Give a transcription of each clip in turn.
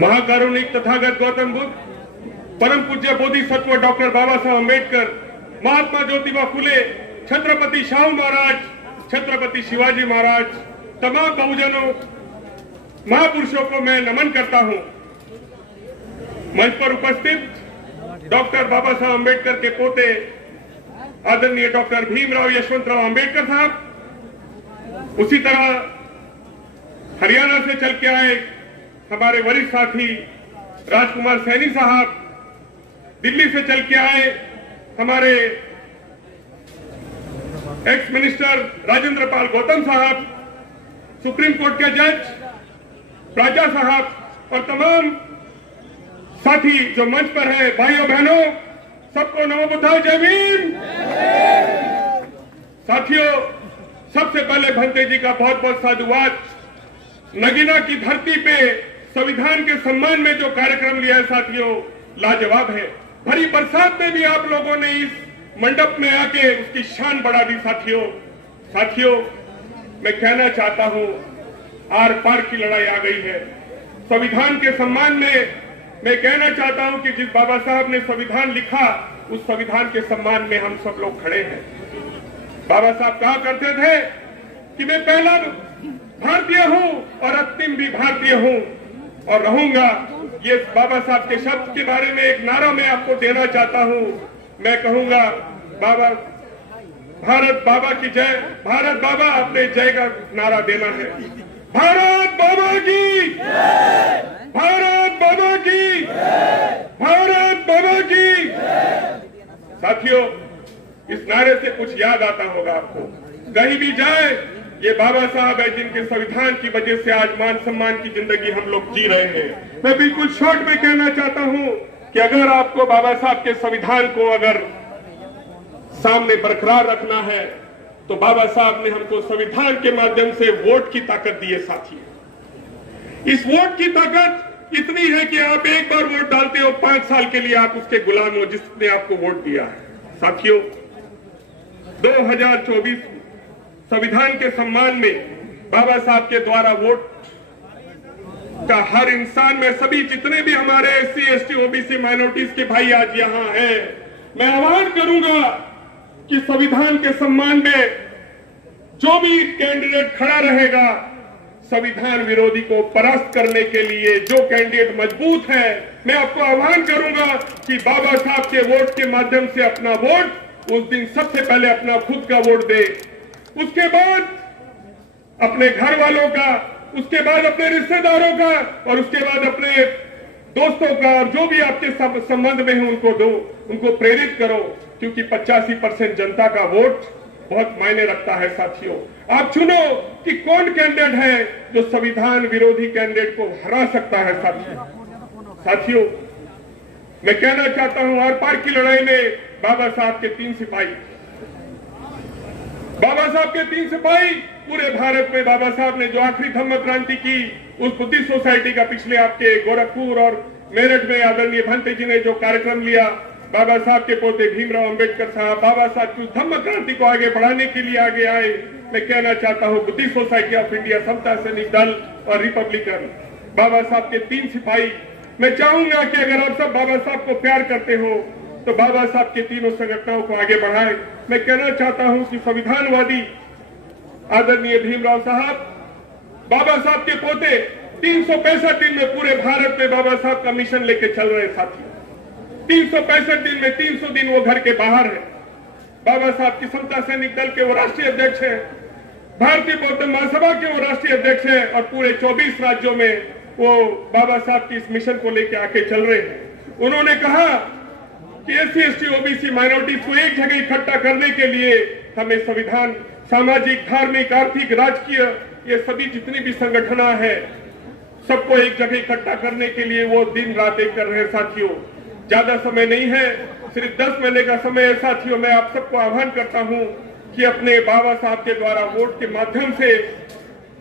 महाकारुणिक तथागत गौतम बुद्ध, परम पूज्य बोधिसत्व डॉक्टर बाबा साहब अम्बेडकर, महात्मा ज्योतिबा फुले, छत्रपति शाहू महाराज, छत्रपति शिवाजी महाराज, तमाम बहुजनों महापुरुषों को मैं नमन करता हूं। मंच पर उपस्थित डॉक्टर बाबा साहब अम्बेडकर के पोते आदरणीय डॉक्टर भीमराव यशवंतराव अम्बेडकर साहब, उसी तरह हरियाणा से चल के आए हमारे वरिष्ठ साथी राजकुमार सैनी साहब, दिल्ली से चल के आए हमारे एक्स मिनिस्टर राजेंद्र पाल गौतम साहब, सुप्रीम कोर्ट के जज राजा साहब और तमाम साथी जो मंच पर है, भाइयों बहनों, सबको नमो बुद्धाय, जय भीम। साथियों, सबसे पहले भंते जी का बहुत बहुत साधुवाद। नगीना की धरती पे संविधान के सम्मान में जो कार्यक्रम लिया है साथियों, लाजवाब है। भरी बरसात में भी आप लोगों ने इस मंडप में आके उसकी शान बढ़ा दी साथियों, मैं कहना चाहता हूं, आर पार की लड़ाई आ गई है। संविधान के सम्मान में मैं कहना चाहता हूं कि जिस बाबा साहब ने संविधान लिखा, उस संविधान के सम्मान में हम सब लोग खड़े हैं। बाबा साहब कहा करते थे कि मैं पहला भारतीय हूं और अंतिम भी भारतीय हूं और रहूंगा। ये बाबा साहब के शब्द के बारे में एक नारा मैं आपको देना चाहता हूं। मैं कहूंगा, बाबा, भारत बाबा की जय, भारत बाबा, अपने जय का नारा देना है। भारत बाबा की, भारत बाबा की, भारत बाबा की। साथियों, इस नारे से कुछ याद आता होगा आपको। कहीं भी जाए, ये बाबा साहब है जिनके संविधान की वजह से आज मान सम्मान की जिंदगी हम लोग जी रहे हैं। मैं बिल्कुल शॉर्ट में कहना चाहता हूं कि अगर आपको बाबा साहब के संविधान को अगर सामने बरकरार रखना है, तो बाबा साहब ने हमको संविधान के माध्यम से वोट की ताकत दी है साथियों। इस वोट की ताकत इतनी है कि आप एक बार वोट डालते हो, 5 साल के लिए आप उसके गुलाम हो जिसने आपको वोट दिया है। साथियों, 2024 संविधान के सम्मान में बाबा साहब के द्वारा वोट का हर इंसान में, सभी जितने भी हमारे SC, ST, OBC माइनॉरिटीज के भाई आज यहां हैं, मैं आह्वान करूंगा कि संविधान के सम्मान में जो भी कैंडिडेट खड़ा रहेगा, संविधान विरोधी को परास्त करने के लिए जो कैंडिडेट मजबूत है, मैं आपको आह्वान करूंगा कि बाबा साहब के वोट के माध्यम से अपना वोट उस दिन सबसे पहले अपना खुद का वोट दे, उसके बाद अपने घर वालों का, उसके बाद अपने रिश्तेदारों का और उसके बाद अपने दोस्तों का, और जो भी आपके संबंध में है उनको दो, उनको प्रेरित करो, क्योंकि 85% जनता का वोट बहुत मायने रखता है साथियों। आप चुनो कि कौन कैंडिडेट है जो संविधान विरोधी कैंडिडेट को हरा सकता है साथियों, मैं कहना चाहता हूं, आर पार की लड़ाई में बाबा साहब के 3 सिपाही, बाबा साहब के 3 सिपाही पूरे भारत में बाबा साहब ने जो आखिरी धम्म क्रांति की, उस बुद्धिस्ट सोसाइटी का पिछले आपके गोरखपुर और मेरठ में आदरणीय भंते जी ने जो कार्यक्रम लिया, बाबा साहब के पोते भीमराव अंबेडकर साहब बाबा साहब की धम्म क्रांति को आगे बढ़ाने के लिए आगे आए। मैं कहना चाहता हूं, बुद्धिस्ट सोसाइटी ऑफ इंडिया, समता सैनिक दल और रिपब्लिकन, बाबा साहब के 3 सिपाही। मैं चाहूंगा कि अगर आप सब बाबा साहब को प्यार करते हो तो बाबा साहब के तीनों संगठनों को आगे बढ़ाएं। मैं कहना चाहता हूं कि संविधानवादी आदरणीय भीमराव साहब, बाबा साहब के पोते 365 दिन में पूरे भारत में बाबा साहब का मिशन लेके चल रहे साथी। 365 दिन में 300 दिन वो घर के बाहर है। बाबा साहब की समता सैनिक दल के वो राष्ट्रीय अध्यक्ष है, भारतीय बौद्ध महासभा के वो राष्ट्रीय अध्यक्ष है और पूरे 24 राज्यों में वो बाबा साहब की इस मिशन को लेके आके चल रहे हैं। उन्होंने कहा कि SC, ST, OBC माइनॉरिटीज को एक जगह इकट्ठा करने के लिए हमें संविधान, सामाजिक, धार्मिक, आर्थिक, राजकीय, ये सभी जितनी भी संगठन है, सबको एक जगह इकट्ठा करने के लिए वो दिन रात एक कर रहे हैं साथियों। ज्यादा समय नहीं है, सिर्फ 10 महीने का समय है साथियों। मैं आप सबको आह्वान करता हूं कि अपने बाबा साहब के द्वारा वोट के माध्यम से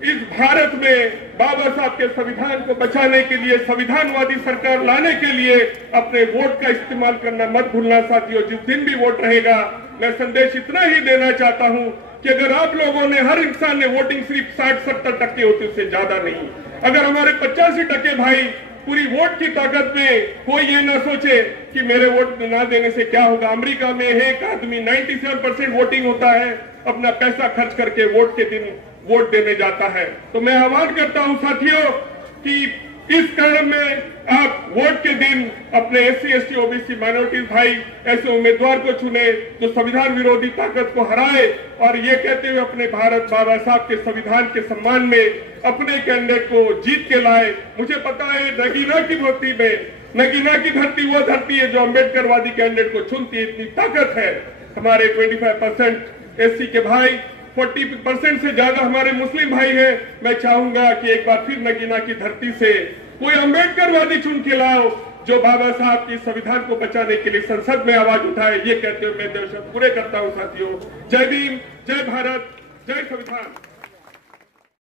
इस भारत में बाबा साहब के संविधान को बचाने के लिए, संविधानवादी सरकार लाने के लिए अपने वोट का इस्तेमाल करना मत भूलना साथियों। जिस दिन भी वोट रहेगा, मैं संदेश इतना ही देना चाहता हूं कि अगर आप लोगों ने, हर इंसान ने वोटिंग सिर्फ 60-70% होती, उससे ज्यादा नहीं, अगर हमारे 85% भाई पूरी वोट की ताकत में, कोई ये ना सोचे कि मेरे वोट ना देने से क्या होगा। अमेरिका में एक आदमी 97% वोटिंग होता है, अपना पैसा खर्च करके वोट के दिन वोट देने जाता है। तो मैं आह्वान करता हूं साथियों कि इस क्रम में आप वोट के दिन अपने SC, ST, OBC माइनॉरिटीज भाई ऐसे उम्मीदवार को चुने जो संविधान विरोधी ताकत को हराए, और ये कहते हुए अपने भारत बाबा साहब के संविधान के सम्मान में अपने कैंडिडेट को जीत के लाए। मुझे पता है नगीना की धरती में, नगीना की धरती वो धरती है जो अम्बेडकरवादी कैंडिडेट को चुनती है, इतनी ताकत है। हमारे 25% SC के भाई, 40% से ज्यादा हमारे मुस्लिम भाई हैं। मैं चाहूंगा कि एक बार फिर नगीना की धरती से कोई अम्बेडकरवादी चुन के लाओ जो बाबा साहब की संविधान को बचाने के लिए संसद में आवाज उठाए। ये कहते हुए मैं दर्शक पूरे करता हूं साथियों। जय भीम, जय भारत, जय संविधान।